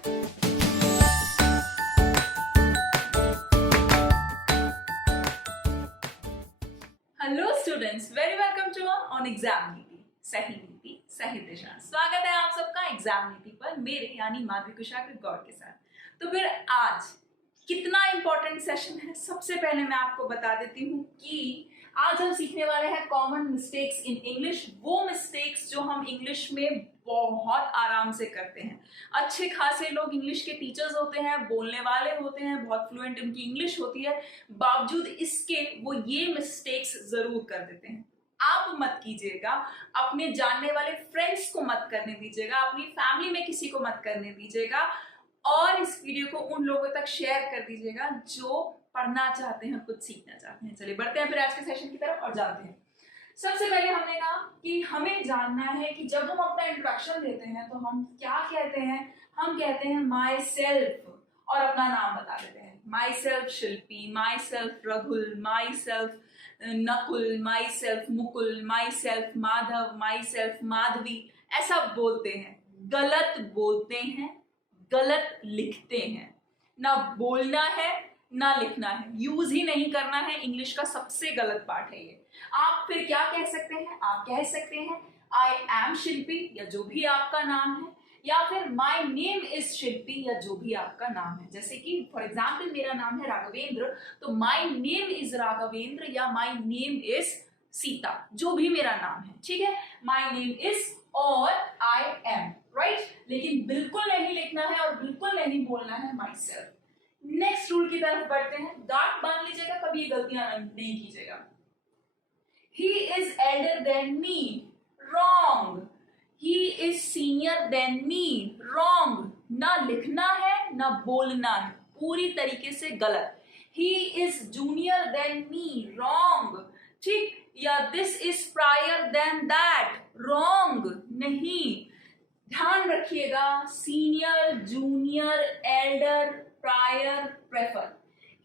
Hello students, very welcome to on exam Niti. सही दिशा। स्वागत है आप सबका एग्जाम नीति पर मेरे यानी माधवी कुशाग्र गौड़ के साथ। तो फिर आज कितना इंपॉर्टेंट सेशन है, सबसे पहले मैं आपको बता देती हूँ कि आज हम सीखने वाले हैं कॉमन मिस्टेक्स इन इंग्लिश। वो मिस्टेक्स जो हम इंग्लिश में बहुत आराम से करते हैं। अच्छे खासे लोग इंग्लिश के टीचर्स होते हैं, बोलने वाले होते हैं, बहुत फ्लुएंट उनकी इंग्लिश होती है, बावजूद इसके वो ये मिस्टेक्स जरूर कर देते हैं। आप मत कीजिएगा, अपने जानने वाले फ्रेंड्स को मत करने दीजिएगा, अपनी फैमिली में किसी को मत करने दीजिएगा, और इस वीडियो को उन लोगों तक शेयर कर दीजिएगा जो पढ़ना चाहते हैं, कुछ सीखना चाहते हैं। चलिए बढ़ते हैं फिर आज के सेशन की तरफ और जानते हैं। सबसे पहले हमने कहा कि हमें जानना है कि जब हम अपना इंट्रोडक्शन देते हैं तो हम क्या कहते हैं। हम कहते हैं माई सेल्फ और अपना नाम बता देते हैं। Myself Shilpi, myself रघुल, myself Nakul, myself Mukul, myself Madhav, myself Madhavi. ऐसा बोलते हैं, गलत बोलते हैं, गलत लिखते हैं। ना बोलना है ना लिखना है, यूज ही नहीं करना है। इंग्लिश का सबसे गलत पार्ट है ये। आप फिर क्या कह सकते हैं? आप कह सकते हैं आई एम शिल्पी या जो भी आपका नाम है, या फिर माई नेम इज शिल्पी या जो भी आपका नाम है। जैसे कि फॉर एग्जाम्पल मेरा नाम है राघवेंद्र, तो माई नेम इज राघवेंद्र या माई नेम इज सीता, जो भी मेरा नाम है। ठीक है, माई नेम इज और आई एम, राइट। लेकिन बिल्कुल नहीं लिखना है और बिल्कुल नहीं बोलना है माई सेल्फ। नेक्स्ट रूल की तरफ बढ़ते हैं। गांठ बांध लीजिएगा, कभी ये गलतियां नहीं कीजिएगा। He is elder than me, wrong. He is senior than me, wrong. ना लिखना है ना बोलना है, पूरी तरीके से गलत। He is junior than me, wrong. ठीक, या this is prior than that, wrong. नहीं, ध्यान रखिएगा, senior, junior, elder, prior, prefer,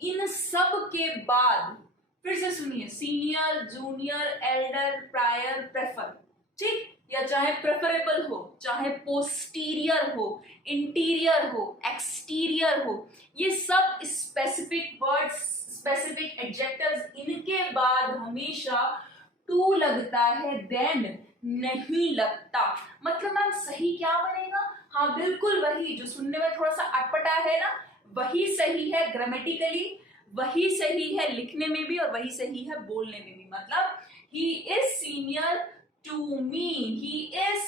इन सब के बाद फिर से सुनिए, senior, junior, elder, prior, prefer. ठीक, या चाहे प्रेफरेबल हो, चाहे पोस्टीरियर हो, इंटीरियर हो, एक्सटीरियर हो, ये सब स्पेसिफिक वर्ड्स, स्पेसिफिक एडजेक्टिव्स, इनके बाद हमेशा टू लगता है, देन नहीं लगता। मतलब मैम सही क्या बनेगा? हाँ बिल्कुल वही जो सुनने में थोड़ा सा अटपटा है ना, वही सही है ग्रामेटिकली, वही सही है लिखने में भी और वही सही है बोलने में भी। मतलब he is senior to me, he is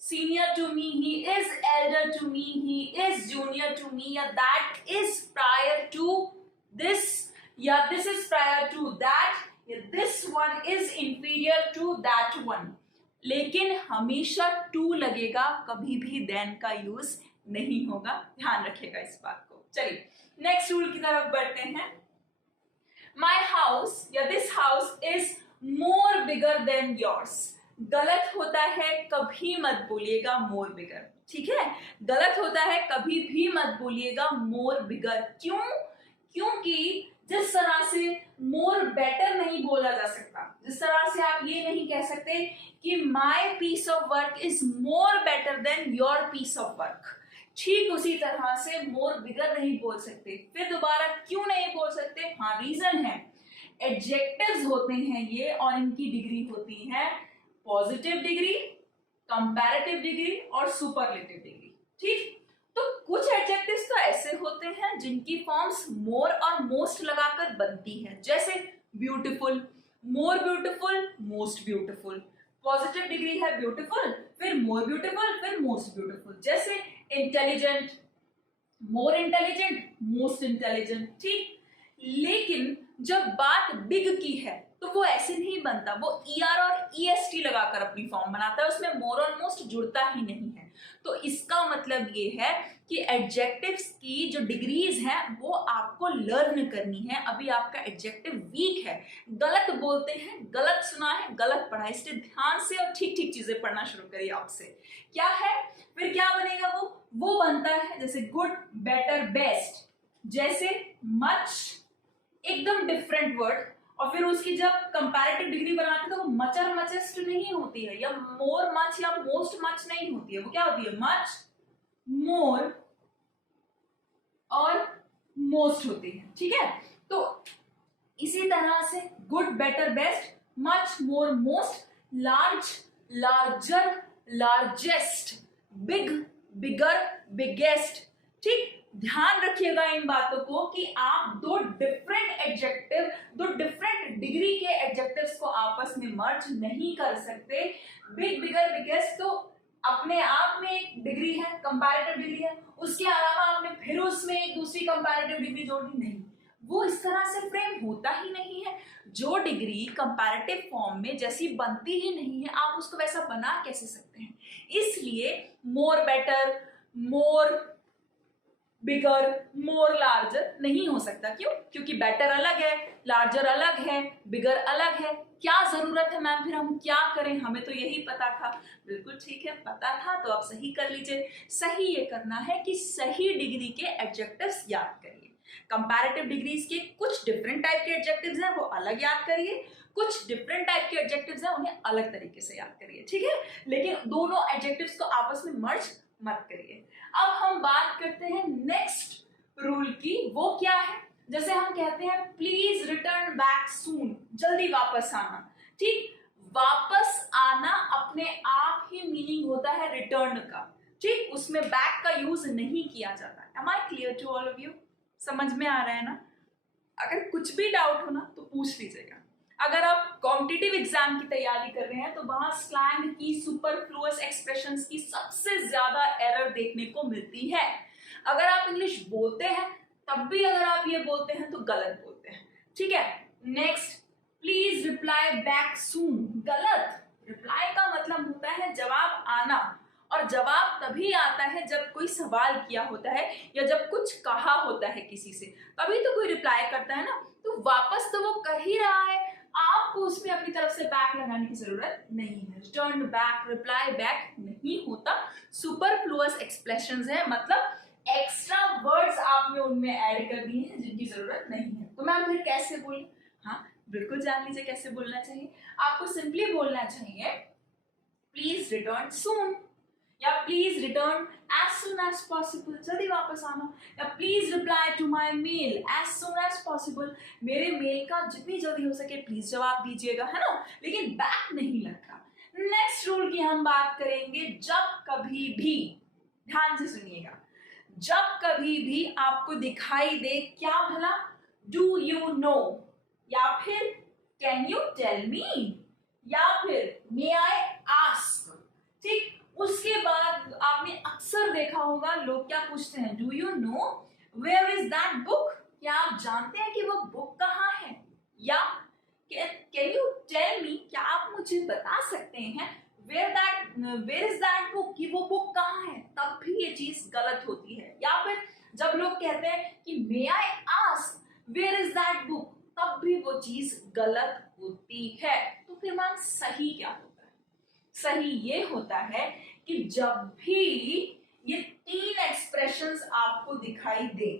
senior to me, he is elder to me, he is junior to me, या that is prior to this, या this is prior to that, या this one is inferior to that one। लेकिन हमेशा to लगेगा, कभी भी then का use नहीं होगा, ध्यान रखिएगा इस बात को। चलिए नेक्स्ट रूल की तरफ बढ़ते हैं। माई हाउस या this house is more bigger than yours. गलत होता है, कभी मत बोलिएगा मोर बिगर। ठीक है, गलत होता है, कभी भी मत बोलिएगा मोर बिगर। क्यों? क्योंकि जिस तरह से मोर बेटर नहीं बोला जा सकता, जिस तरह से आप ये नहीं कह सकते कि my piece of work is more better than your piece of work, ठीक उसी तरह से मोर बिगर नहीं बोल सकते। फिर दोबारा क्यों नहीं बोल सकते? हाँ रीजन है, एडजेक्टिव्स होते हैं ये और इनकी डिग्री होती है पॉजिटिव डिग्री, कंपैरेटिव डिग्री और सुपरलेटिव डिग्री। ठीक, तो कुछ एडजेक्टिव्स तो ऐसे होते हैं जिनकी फॉर्म्स मोर और मोस्ट लगाकर बनती है, जैसे beautiful, more beautiful, most beautiful. Positive degree है ब्यूटीफुल, फिर मोर ब्यूटीफुल, फिर मोस्ट ब्यूटीफुल। जैसे intelligent, more intelligent, most intelligent. ठीक, लेकिन जब बात बिग की है तो वो ऐसे नहीं बनता, वो ER और EST लगाकर अपनी फॉर्म बनाता है, उसमें मोर और मोस्ट जुड़ता ही नहीं है। तो इसका मतलब ये है कि एडजेक्टिव्स की जो डिग्रीज हैं वो आपको लर्न करनी है। अभी आपका एडजेक्टिव वीक है, गलत बोलते हैं, गलत सुना है, गलत पढ़ा है, इसलिए ध्यान से और ठीक ठीक चीजें पढ़ना शुरू करिए। आपसे क्या है, फिर क्या बनेगा? वो बनता है जैसे गुड, बेटर, बेस्ट। जैसे मच एकदम डिफरेंट वर्ड, और फिर उसकी जब कंपैरेटिव डिग्री बनाते हैं तो वो मच और मचेस्ट नहीं होती है, या मोर मच या मोस्ट मच नहीं होती है, वो क्या होती है? मच मोर और मोस्ट होती है, ठीक है। तो इसी तरह से good, better, best, much, more, most, large, larger, largest, big, bigger, biggest, ठीक। ध्यान रखिएगा इन बातों को कि आप दो डिफरेंट एडजेक्टिव, दो डिफरेंट डिग्री के एडजेक्टिव्स को आपस में मर्ज नहीं कर सकते। बिग, बिगर, बिगेस्ट तो अपने आप में एक डिग्री है, कंपैरेटिव डिग्री है, उसके अलावा आपने फिर उसमें एक दूसरी कंपैरेटिव डिग्री जोड़ दी, नहीं, वो इस तरह से फ्रेम होता ही नहीं है। जो डिग्री कंपैरेटिव फॉर्म में जैसी बनती ही नहीं है, आप उसको वैसा बना कैसे सकते हैं। इसलिए मोर बेटर, मोर बिगर, मोर लार्जर नहीं हो सकता। क्यों? क्योंकि बेटर अलग है, लार्जर अलग है, बिगर अलग है। क्या जरूरत है मैम फिर हम क्या करें, हमें तो यही पता था। बिल्कुल ठीक है, पता था तो आप सही कर लीजिए। सही ये करना है कि सही डिग्री के एडजेक्टिव्स याद करिए। कंपैरेटिव डिग्रीज के कुछ डिफरेंट टाइप के एडजेक्टिव्स हैं, वो अलग याद करिए। कुछ डिफरेंट टाइप के एडजेक्टिव्स हैं, उन्हें अलग तरीके से याद करिए, ठीक है। लेकिन दोनों एडजेक्टिव्स को आपस में मर्ज मत करिए। अब हम बात करते हैं नेक्स्ट रूल की। वो क्या है? जैसे हम कहते हैं प्लीज रिटर्न बैक सून, जल्दी वापस आना, ठीक। वापस आना अपने आप ही मीनिंग होता है रिटर्न का, ठीक। उसमें बैक का यूज नहीं किया जाता। Am I clear to all of you? समझ में आ रहा है ना? अगर कुछ भी डाउट हो ना तो पूछ लीजिएगा। अगर आप कॉम्पिटिटिव एग्जाम की तैयारी कर रहे हैं तो वहां स्लैंग की, सुपरफ्लुअस एक्सप्रेशंस की सबसे ज्यादा एरर देखने को मिलती है। अगर आप इंग्लिश बोलते हैं तब भी अगर आप ये बोलते हैं तो गलत बोलते हैं, ठीक है। Next, please reply back soon, गलत। रिप्लाई का मतलब होता है जवाब आना, और जवाब तभी आता है जब कोई सवाल किया होता है या जब कुछ कहा होता है किसी से, तभी तो कोई रिप्लाई करता है ना। तो वापस तो वो कर ही रहा है, आपको उसमें अपनी तरफ से बैक लगाने की जरूरत नहीं है। रिटर्न बैक, रिप्लाई बैक नहीं होता। सुपरफ्लुअस एक्सप्रेशंस है, मतलब एक्स्ट्रा वर्ड्स आपने उनमें ऐड कर दिए हैं जिनकी जरूरत नहीं है। तो मैम फिर कैसे बोले? हाँ बिल्कुल जान लीजिए कैसे बोलना चाहिए। आपको सिंपली बोलना चाहिए प्लीज रिटर्न सून, या please return as soon as possible, जल्दी वापस आना। या please reply to my mail as soon as possible, मेरे मेल का जितनी जल्दी हो सके प्लीज जवाब दीजिएगा, है ना। लेकिन बैक नहीं लगा। नेक्स्ट रूल की हम बात करेंगे। जब कभी भी, ध्यान से सुनिएगा, जब कभी भी आपको दिखाई दे क्या भला, डू यू नो, या फिर कैन यू टेल मी, या फिर मे आई आस्क, ठीक। उसके बाद आपने अक्सर देखा होगा लोग क्या पूछते हैं, do you know where is that book, क्या आप जानते हैं कि वो बुक कहाँ है, या कैन यू टेल मी, क्या आप मुझे बता सकते हैं वेयर इज दैट बुक, कि वो बुक कहाँ है, तब भी ये चीज गलत होती है। या फिर जब लोग कहते हैं कि may I ask where is that book, तब भी वो चीज गलत होती है। तो फिर मैम सही क्या होता है? सही ये होता है कि जब भी ये तीन एक्सप्रेशंस आपको दिखाई दे,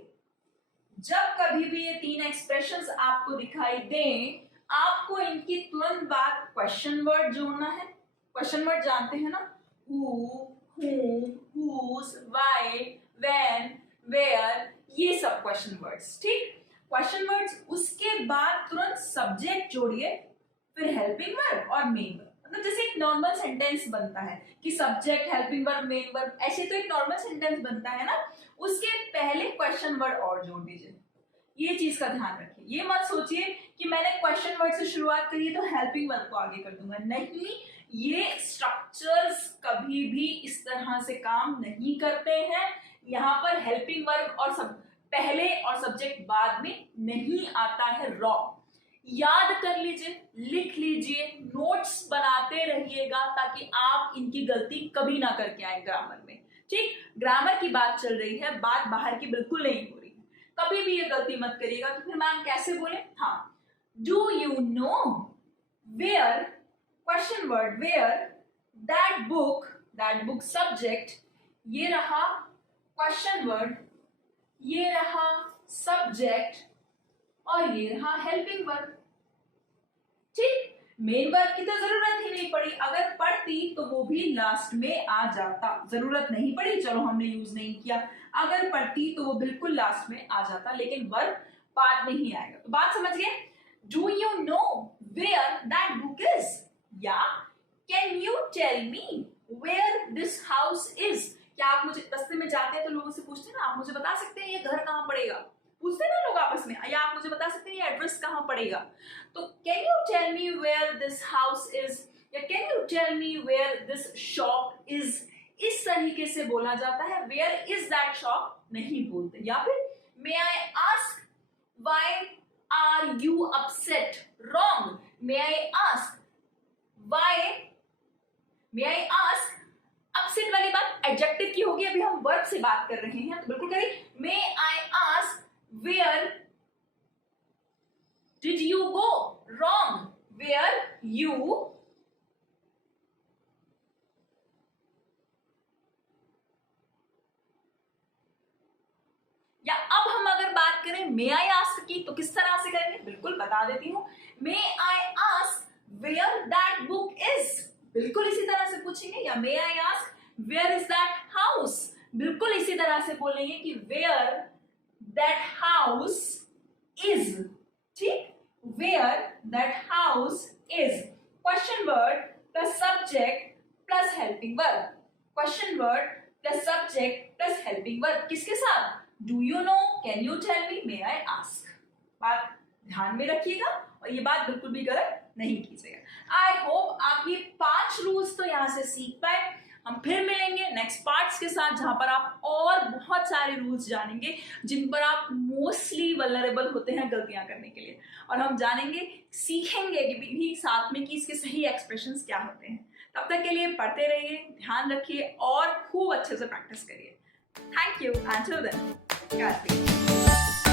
जब कभी भी ये तीन एक्सप्रेशंस आपको दिखाई दें, आपको इनकी तुरंत बाद क्वेश्चन वर्ड जोड़ना है। क्वेश्चन वर्ड जानते हैं ना, who, whom, whose, why, when, where, ये सब क्वेश्चन वर्ड्स, ठीक। क्वेश्चन वर्ड्स, उसके बाद तुरंत सब्जेक्ट जोड़िए, फिर हेल्पिंग वर्ब और मेन वर्ब। मतलब जैसे एक नॉर्मल सेंटेंस बनता है कि subject, helping verb, main verb, ऐसे तो एक नॉर्मल सेंटेंस बनता है ना, उसके पहले क्वेश्चन वर्ड और जोड़ दीजिए। ये चीज का ध्यान रखिए। ये मत सोचिए कि मैंने क्वेश्चन वर्ड से शुरुआत करी है तो हेल्पिंग वर्ब को आगे कर दूंगा, नहीं। ये स्ट्रक्चर्स कभी भी इस तरह से काम नहीं करते हैं। यहाँ पर हेल्पिंग वर्ब और सब पहले और सब्जेक्ट बाद में नहीं आता है, रॉ। याद कर लीजिए, लिख लीजिए, नोट्स बनाते रहिएगा ताकि आप इनकी गलती कभी ना करके आए ग्रामर में, ठीक। ग्रामर की बात चल रही है, बात बाहर की बिल्कुल नहीं हो रही है। कभी भी ये गलती मत करिएगा। तो फिर मैम कैसे बोले? हाँ, do you know where, question word where, that book subject, ये रहा क्वेश्चन वर्ड, ये रहा सब्जेक्ट, और ये रहा हेल्पिंग वर्ब, ठीक। मेन वर्ब की तो जरूरत ही नहीं पड़ी, अगर पढ़ती तो वो भी लास्ट में आ जाता। जरूरत नहीं पड़ी, चलो हमने यूज नहीं किया। अगर पढ़ती तो वो बिल्कुल लास्ट में आ जाता, लेकिन वर्ब बाद में ही आएगा। तो बात समझ गए? Do you know where that book is, या can you tell me where this house is. क्या आप मुझे रास्ते में जाते हैं तो लोगों से पूछते हैं ना, आप मुझे बता सकते हैं ये घर कहाँ पड़ेगा, पूछते हैं ना लोग आपस में, या आप मुझे बता सकते हैं ये एड्रेस कहाँ पड़ेगा। तो can you tell me where this house is, या can you tell me where this shop is, इस तरीके से बोला जाता है। वेयर इज दैट शॉप नहीं बोलते। या फिर may I ask why are you upset, wrong. May I ask why, may I ask, upset वाली बात एडजेक्टिव की होगी, अभी हम वर्ब से बात कर रहे हैं तो बिल्कुल करें। May I ask where did you go, wrong, where you, या अब हम अगर बात करें मे आई आस्क की तो किस तरह से करेंगे, बिल्कुल बता देती हूं। May I ask where that book is, बिल्कुल इसी तरह से पूछेंगे। या may I ask where is that house, बिल्कुल इसी तरह से बोलेंगे कि वेयर दैट हाउस इज, ठीक, where that house is. Question word plus subject plus helping verb, question word plus subject plus helping verb, किसके साथ? Do you know, can you tell me, may I ask. बात ध्यान में रखिएगा और ये बात बिल्कुल भी गलत नहीं कीजिएगा। आई होप आप ये 5 रूल्स तो यहाँ से सीख पाए। हम फिर मिलेंगे नेक्स्ट पार्ट्स के साथ, जहां पर आप और बहुत सारे रूल्स जानेंगे जिन पर आप मोस्टली वल्नरेबल होते हैं गलतियां करने के लिए, और हम जानेंगे, सीखेंगे कि भी साथ में कि इसके सही एक्सप्रेशंस क्या होते हैं। तब तक के लिए पढ़ते रहिए, ध्यान रखिए और खूब अच्छे से प्रैक्टिस करिए। Thank you, until then, Godspeed.